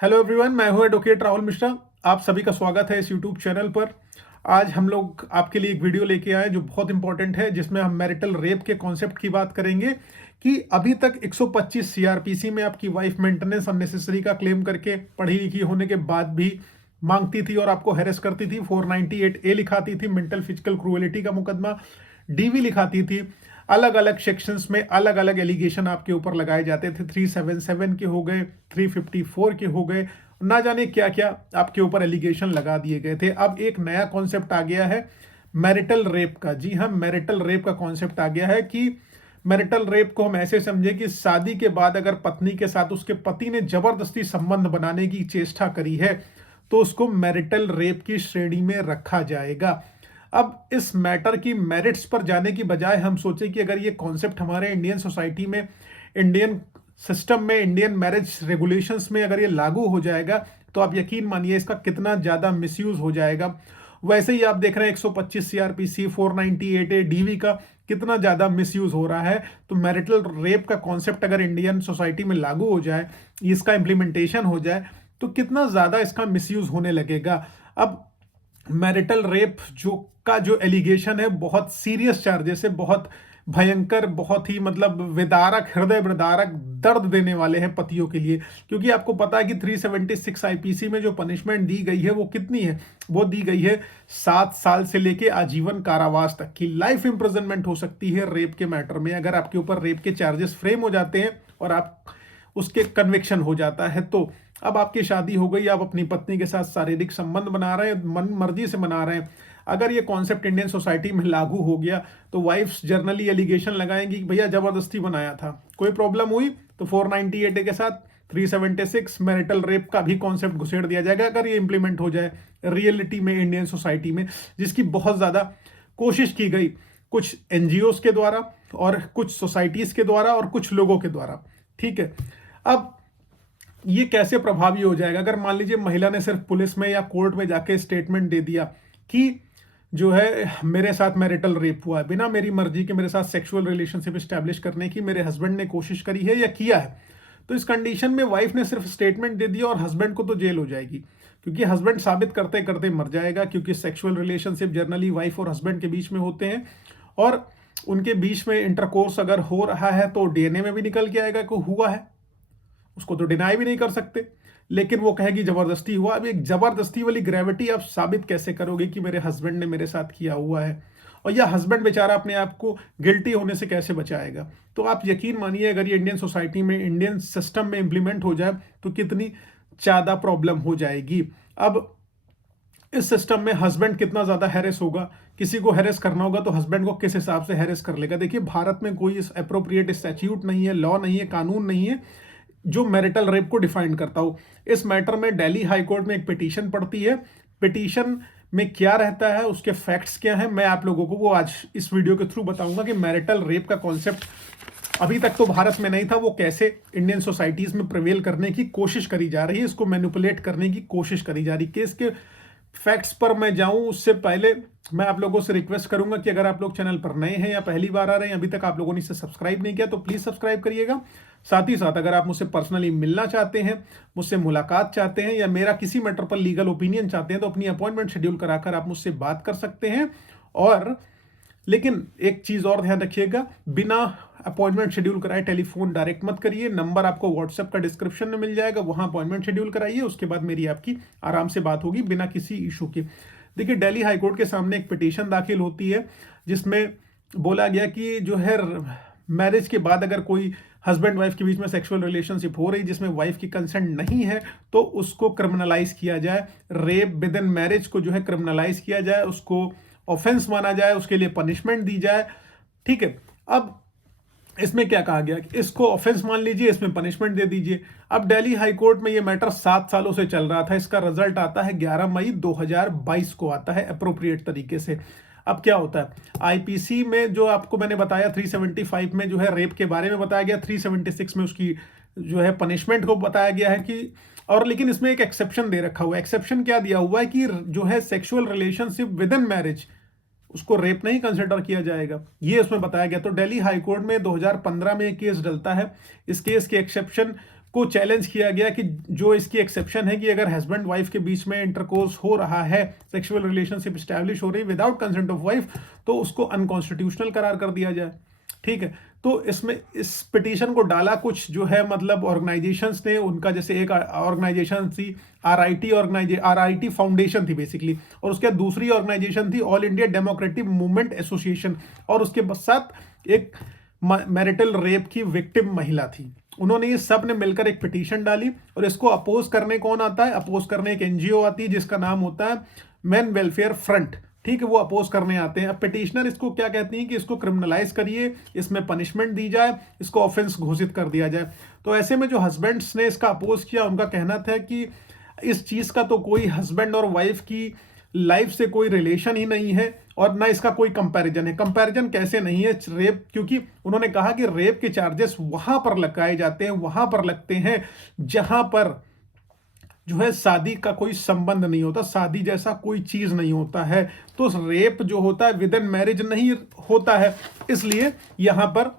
Hello everyone, मैं हूं advocate Rahul Mishra. आप सभी का स्वागत है इस यूट्यूब चैनल पर। आज हम लोग आपके लिए एक वीडियो लेके आए जो बहुत इंपॉर्टेंट है, जिसमें हम मैरिटल रेप के कॉन्सेप्ट की बात करेंगे कि अभी तक 125 सीआरपीसी में आपकी वाइफ मेंटेनेंस अननेसेसरी का क्लेम करके पढ़ी लिखी होने के बाद भी मांगती थी और आपको हैरेस करती थी। 498 ए लिखाती थी, मेंटल फिजिकल क्रूएलिटी का मुकदमा। डीवी लिखाती थी। अलग अलग सेक्शंस में अलग अलग एलिगेशन आपके ऊपर लगाए जाते थे। 377 के हो गए, 354 के हो गए, ना जाने क्या क्या आपके ऊपर एलिगेशन लगा दिए गए थे। अब एक नया कॉन्सेप्ट आ गया है मैरिटल रेप का। जी हाँ, मैरिटल रेप का कॉन्सेप्ट आ गया है कि मैरिटल रेप को हम ऐसे समझे कि शादी के बाद अगर पत्नी के साथ उसके पति ने जबरदस्ती संबंध बनाने की चेष्टा करी है तो उसको मैरिटल रेप की श्रेणी में रखा जाएगा। अब इस मैटर की मेरिट्स पर जाने की बजाय हम सोचे कि अगर ये कॉन्सेप्ट हमारे इंडियन सोसाइटी में, इंडियन सिस्टम में, इंडियन मैरिज रेगुलेशंस में अगर ये लागू हो जाएगा तो आप यकीन मानिए इसका कितना ज़्यादा मिसयूज हो जाएगा। वैसे ही आप देख रहे हैं 125 सीआरपीसी, 498 ए डीवी का कितना ज़्यादा मिसयूज हो रहा है। तो मैरिटल रेप का कॉन्सेप्ट अगर इंडियन सोसाइटी में लागू हो जाए, इसका इम्प्लीमेंटेशन हो जाए, तो कितना ज़्यादा इसका मिसयूज होने लगेगा। अब मैरिटल रेप जो एलिगेशन है, बहुत सीरियस चार्जेस है, बहुत भयंकर, बहुत ही मतलब विदारक, हृदय विदारक, दर्द देने वाले हैं पतियों के लिए। क्योंकि आपको पता है कि 376 आईपीसी में जो पनिशमेंट दी गई है वो कितनी है? वो दी गई है 7 साल से लेके आजीवन कारावास तक की लाइफ इंप्रिजनमेंट हो सकती है रेप के मैटर में, अगर आपके ऊपर रेप के चार्जेस फ्रेम हो जाते हैं और आप उसके कन्विक्शन हो जाता है तो। अब आपकी शादी हो गई, आप अपनी पत्नी के साथ शारीरिक संबंध बना रहे हैं, मन मर्जी से बना रहे हैं। अगर ये कॉन्सेप्ट इंडियन सोसाइटी में लागू हो गया तो वाइफ्स जर्नली एलिगेशन लगाएंगी कि भैया जबरदस्ती बनाया था। कोई प्रॉब्लम हुई तो 498 के साथ 376 मैरिटल रेप का भी कॉन्सेप्ट घुसेड़ दिया जाएगा, अगर ये इंप्लीमेंट हो जाए रियलिटी में इंडियन सोसाइटी में, जिसकी बहुत ज्यादा कोशिश की गई कुछ एनजीओस के द्वारा और कुछ सोसाइटीज के द्वारा और कुछ लोगों के द्वारा। ठीक है, अब ये कैसे प्रभावी हो जाएगा? अगर मान लीजिए महिला ने सिर्फ पुलिस में या कोर्ट में जाके स्टेटमेंट दे दिया कि जो है मेरे साथ मैरिटल रेप हुआ है, बिना मेरी मर्जी के मेरे साथ सेक्सुअल रिलेशनशिप स्टैब्लिश करने की मेरे हस्बैंड ने कोशिश करी है या किया है, तो इस कंडीशन में वाइफ ने सिर्फ स्टेटमेंट दे दिया और हस्बैंड को तो जेल हो जाएगी। क्योंकि हस्बैंड साबित करते करते मर जाएगा, क्योंकि सेक्सुअल रिलेशनशिप जनरली वाइफ और हस्बैंड के बीच में होते हैं और उनके बीच में इंटरकोर्स अगर हो रहा है तो डीएनए में भी निकल के आएगा कि हुआ है, उसको तो डिनाई भी नहीं कर सकते। लेकिन वो कहेगी जबरदस्ती हुआ। अब एक जबरदस्ती वाली ग्रेविटी आप साबित कैसे करोगे कि मेरे हस्बैंड ने मेरे साथ किया हुआ है? और यह हस्बैंड बेचारा अपने आप को गिल्टी होने से कैसे बचाएगा? तो आप यकीन मानिए अगर ये इंडियन सोसाइटी में, इंडियन सिस्टम में इंप्लीमेंट हो जाए तो कितनी ज्यादा प्रॉब्लम हो जाएगी। अब इस सिस्टम में हस्बैंड कितना ज्यादा हैरेस होगा। किसी को हैरेस करना होगा तो हस्बैंड को किस हिसाब से हैरेस कर लेगा? देखिए, भारत में कोई अप्रोप्रिएट स्टैच्यूट नहीं है, लॉ नहीं है, कानून नहीं है जो मैरिटल रेप को डिफाइन करता हो। इस मैटर में दिल्ली हाई कोर्ट में एक पिटीशन पड़ती है। पिटीशन में क्या रहता है, उसके फैक्ट्स क्या है, मैं आप लोगों को वो आज इस वीडियो के थ्रू बताऊंगा कि मैरिटल रेप का कॉन्सेप्ट अभी तक तो भारत में नहीं था, वो कैसे इंडियन सोसाइटीज में प्रिवेल करने की कोशिश करी जा रही है, इसको मैनिपुलेट करने की कोशिश करी जा रही है। केस के फैक्ट्स पर मैं जाऊं उससे पहले मैं आप लोगों से रिक्वेस्ट करूंगा कि अगर आप लोग चैनल पर नए हैं या पहली बार आ रहे हैं, अभी तक आप लोगों ने इसे सब्सक्राइब नहीं किया तो प्लीज सब्सक्राइब करिएगा। साथ ही साथ अगर आप मुझसे पर्सनली मिलना चाहते हैं, मुझसे मुलाकात चाहते हैं या मेरा किसी मैटर पर लीगल ओपिनियन चाहते हैं तो अपनी अपॉइंटमेंट शेड्यूल कराकर आप मुझसे बात कर सकते हैं। और लेकिन एक चीज और ध्यान रखिएगा, बिना अपॉइंटमेंट शेड्यूल कराए टेलीफोन डायरेक्ट मत करिए। नंबर आपको व्हाट्सएप का डिस्क्रिप्शन में मिल जाएगा, वहां अपॉइंटमेंट शेड्यूल कराइए, उसके बाद मेरी आपकी आराम से बात होगी बिना किसी इशू के। देखिए, दिल्ली हाईकोर्ट के सामने एक पिटीशन दाखिल होती है जिसमें बोला गया कि जो है मैरिज के बाद अगर कोई हस्बैंड वाइफ के बीच में सेक्सुअल रिलेशनशिप हो रही जिसमें वाइफ की कंसेंट नहीं है तो उसको क्रिमिनलाइज किया जाए। रेप विद इन मैरिज को जो है क्रिमिनलाइज किया जाए, उसको ऑफेंस माना जाए, उसके लिए पनिशमेंट दी जाए। ठीक है, अब इसमें क्या कहा गया कि इसको ऑफेंस मान लीजिए, इसमें पनिशमेंट दे दीजिए। अब दिल्ली हाई कोर्ट में ये मैटर 7 सालों से चल रहा था, इसका रिजल्ट आता है 11 मई 2022 को आता है अप्रोप्रिएट तरीके से। अब क्या होता है, आईपीसी में जो आपको मैंने बताया 375 में जो है रेप के बारे में बताया गया, 376 में उसकी जो है पनिशमेंट को बताया गया है कि, और लेकिन इसमें एक एक्सेप्शन दे रखा हुआ है। एक्सेप्शन क्या दिया हुआ है कि जो है sexual relationship with in marriage उसको रेप नहीं कंसिडर किया जाएगा, ये उसमें बताया गया। तो दिल्ली हाई कोर्ट में 2015 में एक केस डलता है। इस केस के एक्सेप्शन को चैलेंज किया गया कि जो इसकी एक्सेप्शन है कि अगर हस्बैंड वाइफ के बीच में इंटरकोर्स हो रहा है, सेक्सुअल रिलेशनशिप स्टैब्लिश हो रही है विदाउट कंसेंट ऑफ वाइफ, तो उसको अनकॉन्स्टिट्यूशनल करार कर दिया जाए। ठीक है, तो इसमें इस पिटीशन को डाला कुछ जो है मतलब ऑर्गेनाइजेशंस ने, उनका जैसे एक ऑर्गेनाइजेशन थी आरआईटी फाउंडेशन थी बेसिकली, और उसके बाद दूसरी ऑर्गेनाइजेशन थी all India democratic movement association, और उसके साथ एक मैरिटल रेप की विक्टिम महिला थी। उन्होंने ये सब ने मिलकर एक पिटीशन डाली, और इसको अपोज करने कौन आता है? अपोज करने एक एनजीओ आती है जिसका नाम होता है मेन वेलफेयर फ्रंट। ठीक है, वो अपोज करने आते हैं। अब पिटिशनर इसको क्या कहती हैं कि इसको क्रिमिनलाइज करिए, इसमें पनिशमेंट दी जाए, इसको ऑफेंस घोषित कर दिया जाए। तो ऐसे में जो हस्बैंड्स ने इसका अपोज किया, उनका कहना था कि इस चीज का तो कोई हस्बैंड और वाइफ की लाइफ से कोई रिलेशन ही नहीं है, और ना इसका कोई कंपैरिजन है। कंपैरिजन कैसे नहीं है? रेप, क्योंकि उन्होंने कहा कि रेप के चार्जेस वहां पर लगाए जाते हैं, वहां पर लगते हैं जहां पर जो है शादी का कोई संबंध नहीं होता, शादी जैसा कोई चीज नहीं होता है। तो रेप जो होता है विद इन मैरिज नहीं होता है, इसलिए यहां पर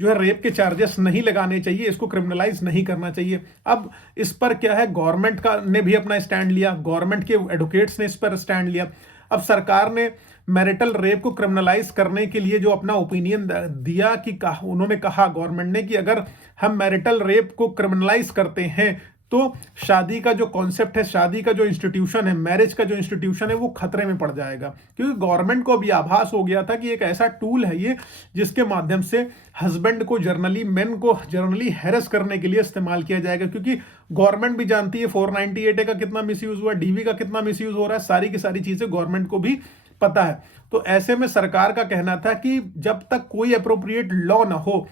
जो है रेप के चार्जेस नहीं लगाने चाहिए, इसको क्रिमिनलाइज नहीं करना चाहिए। अब इस पर क्या है, गवर्नमेंट का ने भी अपना स्टैंड लिया, गवर्नमेंट के एडवोकेट्स ने इस पर स्टैंड लिया। अब सरकार ने मैरिटल रेप को क्रिमिनलाइज करने के लिए जो अपना ओपिनियन दिया कि उन्होंने कहा गवर्नमेंट ने कि अगर हम मैरिटल रेप को क्रिमिनलाइज करते हैं तो शादी का जो कॉन्सेप्ट है, शादी का जो इंस्टीट्यूशन है, मैरिज का जो इंस्टीट्यूशन है, वो खतरे में पड़ जाएगा। क्योंकि गवर्नमेंट को अभी आभास हो गया था कि एक ऐसा टूल है ये जिसके माध्यम से हस्बैंड को जर्नली, मेन को जर्नली हैरेस करने के लिए इस्तेमाल किया जाएगा। क्योंकि गवर्नमेंट भी जानती है 498 का कितना मिसयूज हुआ, डीवी का कितना मिसयूज हो रहा है, सारी की सारी चीजें गवर्नमेंट को भी पता है। तो ऐसे में सरकार का कहना था कि जब तक कोई अप्रोप्रिएट लॉ ना हो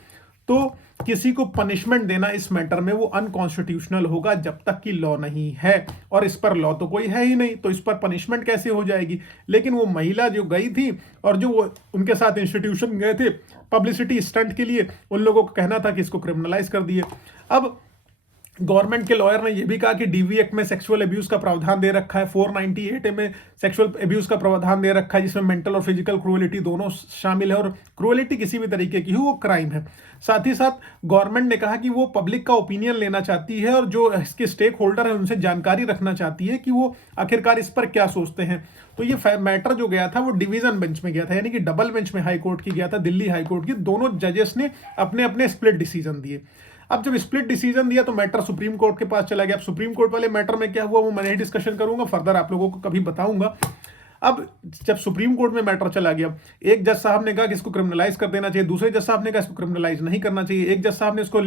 तो किसी को पनिशमेंट देना इस मैटर में वो अनकॉन्स्टिट्यूशनल होगा जब तक कि लॉ नहीं है, और इस पर लॉ तो कोई है ही नहीं, तो इस पर पनिशमेंट कैसे हो जाएगी। लेकिन वो महिला जो गई थी और जो वो उनके साथ इंस्टीट्यूशन गए थे पब्लिसिटी स्टंट के लिए, उन लोगों का कहना था कि इसको क्रिमिनलाइज कर दिए। अब गवर्नमेंट के लॉयर ने यह भी कहा कि डीवी एक्ट में सेक्सुअल अब्यूज का प्रावधान दे रखा है, 498 में सेक्सुअल अब्यूज का प्रावधान दे रखा है, जिसमें मेंटल और फिजिकल क्रूएलिटी दोनों शामिल है, और क्रूएलिटी किसी भी तरीके की हो वो क्राइम है। साथ ही साथ गवर्नमेंट ने कहा कि वो पब्लिक का ओपिनियन लेना चाहती है, और जो इसके स्टेक होल्डर है उनसे जानकारी रखना चाहती है कि वो आखिरकार इस पर क्या सोचते हैं। तो ये मैटर जो गया था वो डिवीजन बेंच में गया था, यानी कि डबल बेंच में हाई कोर्ट की गया था, दिल्ली हाई कोर्ट की। दोनों जजेस ने अपने अपने स्प्लिट डिसीजन दिए। अब जब स्प्लिट डिसीजन दिया तो मैटर सुप्रीम कोर्ट के पास चला गया। अब सुप्रीम कोर्ट वाले मैटर में क्या हुआ वो मैं नहीं डिस्कशन करूंगा, फर्दर आप लोगों को कभी बताऊंगा। अब जब सुप्रीम कोर्ट में मैटर चला गया, एक जज साहब ने कहा कि इसको क्रिमिनलाइज कर देना चाहिए, दूसरे जज साहब ने कहा इसको क्रिमिनलाइज नहीं करना चाहिए। एक जज साहब ने इसको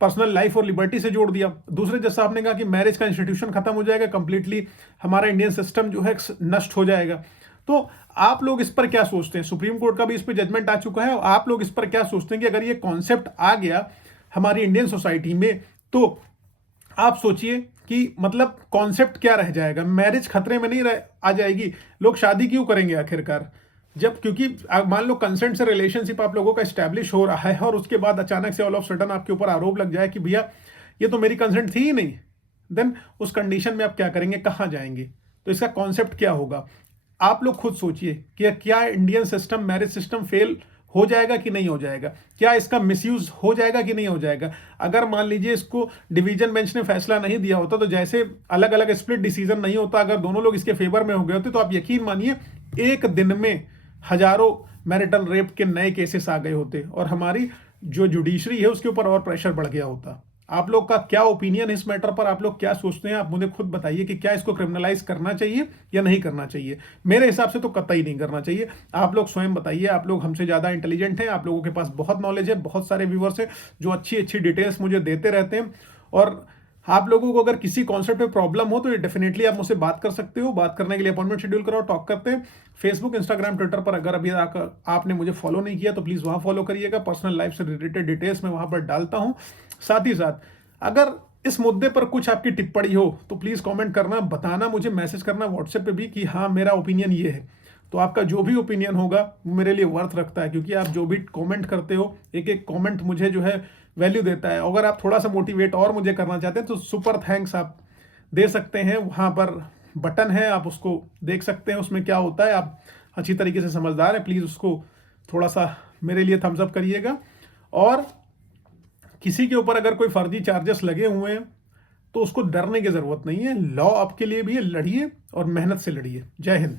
पर्सनल लाइफ और लिबर्टी से जोड़ दिया, दूसरे जज साहब ने कहा कि मैरिज का इंस्टीट्यूशन खत्म हो जाएगा, कंप्लीटली हमारा इंडियन सिस्टम जो है नष्ट हो जाएगा। तो आप लोग इस पर क्या सोचते हैं? सुप्रीम कोर्ट का भी इस पर जजमेंट आ चुका है, और आप लोग इस पर क्या सोचते हैं कि अगर ये कॉन्सेप्ट आ गया हमारी इंडियन सोसाइटी में, तो आप सोचिए कि मतलब कॉन्सेप्ट क्या रह जाएगा। मैरिज खतरे में नहीं आ जाएगी, लोग शादी क्यों करेंगे आखिरकार? जब क्योंकि मान लो कंसेंट से रिलेशनशिप आप लोगों का स्टैब्लिश हो रहा है, और उसके बाद अचानक से ऑल ऑफ सडन आपके ऊपर आरोप लग जाए कि भैया ये तो मेरी कंसेंट थी ही नहीं, देन उस कंडीशन में आप क्या करेंगे, कहां जाएंगे? तो इसका कॉन्सेप्ट क्या होगा? आप लोग खुद सोचिए कि क्या Indian system, marriage system fail हो जाएगा कि नहीं हो जाएगा? क्या इसका मिसयूज हो जाएगा कि नहीं हो जाएगा? अगर मान लीजिए इसको डिवीजन बेंच ने फैसला नहीं दिया होता, तो जैसे अलग अलग स्प्लिट डिसीजन नहीं होता, अगर दोनों लोग इसके फेवर में हो गए होते, तो आप यकीन मानिए एक दिन में हजारों मैरिटल रेप के नए केसेस आ गए होते, और हमारी जो जुडिशरी है उसके ऊपर और प्रेशर बढ़ गया होता। आप लोग का क्या ओपिनियन है इस मैटर पर? आप लोग क्या सोचते हैं? आप मुझे खुद बताइए कि क्या इसको क्रिमिनलाइज करना चाहिए या नहीं करना चाहिए। मेरे हिसाब से तो कतई नहीं करना चाहिए। आप लोग स्वयं बताइए, आप लोग हमसे ज़्यादा इंटेलिजेंट हैं, आप लोगों के पास बहुत नॉलेज है, बहुत सारे व्यूवर्स हैं जो अच्छी अच्छी डिटेल्स मुझे देते रहते हैं। और आप लोगों को अगर किसी कॉन्सेप्ट पे प्रॉब्लम हो तो ये डेफिनेटली आप मुझसे बात कर सकते हो। बात करने के लिए अपॉइंटमेंट शेड्यूल करो, टॉक करते हैं। फेसबुक, इंस्टाग्राम, ट्विटर पर अगर अभी आपने मुझे फॉलो नहीं किया तो प्लीज़ वहाँ फॉलो करिएगा। पर्सनल लाइफ से रिलेटेड डिटेल्स मैं वहाँ पर डालता हूँ। साथ ही साथ अगर इस मुद्दे पर कुछ आपकी टिप्पणी हो तो प्लीज़ कमेंट करना, बताना, मुझे मैसेज करना व्हाट्सएप पे भी कि हाँ मेरा ओपिनियन ये है। तो आपका जो भी ओपिनियन होगा वो मेरे लिए वर्थ रखता है, क्योंकि आप जो भी कमेंट करते हो, एक एक कमेंट मुझे जो है वैल्यू देता है। अगर आप थोड़ा सा मोटिवेट और मुझे करना चाहते हैं तो सुपर थैंक्स आप दे सकते हैं, वहाँ पर बटन है, आप उसको देख सकते हैं, उसमें क्या होता है। आप अच्छी तरीके से समझदार हैं, प्लीज़ उसको थोड़ा सा मेरे लिए थम्स अप करिएगा। और किसी के ऊपर अगर कोई फर्जी चार्जेस लगे हुए हैं तो उसको डरने की ज़रूरत नहीं है। लॉ आपके लिए भी है, लड़िए और मेहनत से लड़िए। जय हिंद।